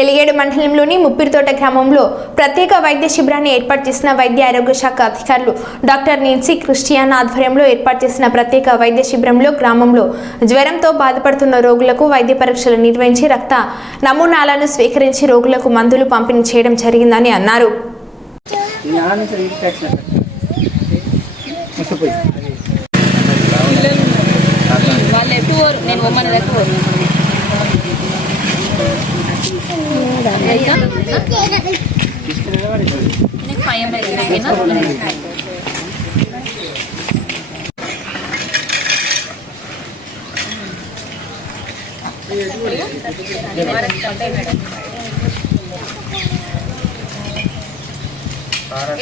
ఎలిగేడు మండలంలోని ముప్పిరితోట గ్రామంలో ప్రత్యేక వైద్య శిబిరాన్ని ఏర్పాటు చేసిన వైద్య ఆరోగ్య శాఖ అధికారులు డాక్టర్ నిన్సీ క్రిస్టియానా ఆధ్వర్యంలో ఏర్పాటు చేసిన ప్రత్యేక వైద్య శిబిరంలో గ్రామంలో జ్వరంతో బాధపడుతున్న రోగులకు వైద్య పరీక్షలు నిర్వహించి రక్త నమూనాలను స్వీకరించి రోగులకు మందులు పంపిణీ చేయడం జరిగిందని అన్నారు.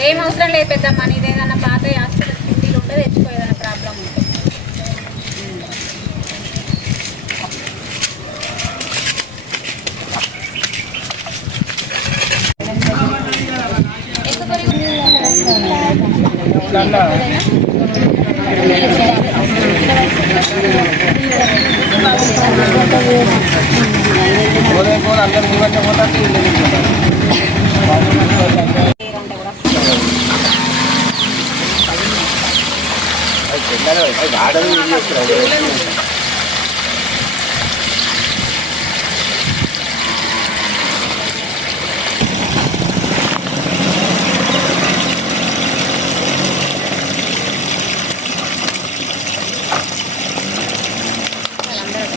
ఏం అవసరం లేదు పెద్దమ్మ, నీదేదన్నా పాత హాస్పిటల్ కిందీలు ఉంటే తెచ్చుకో, ఏదైనా ప్రాబ్లం ఉంటే. గార్డెన్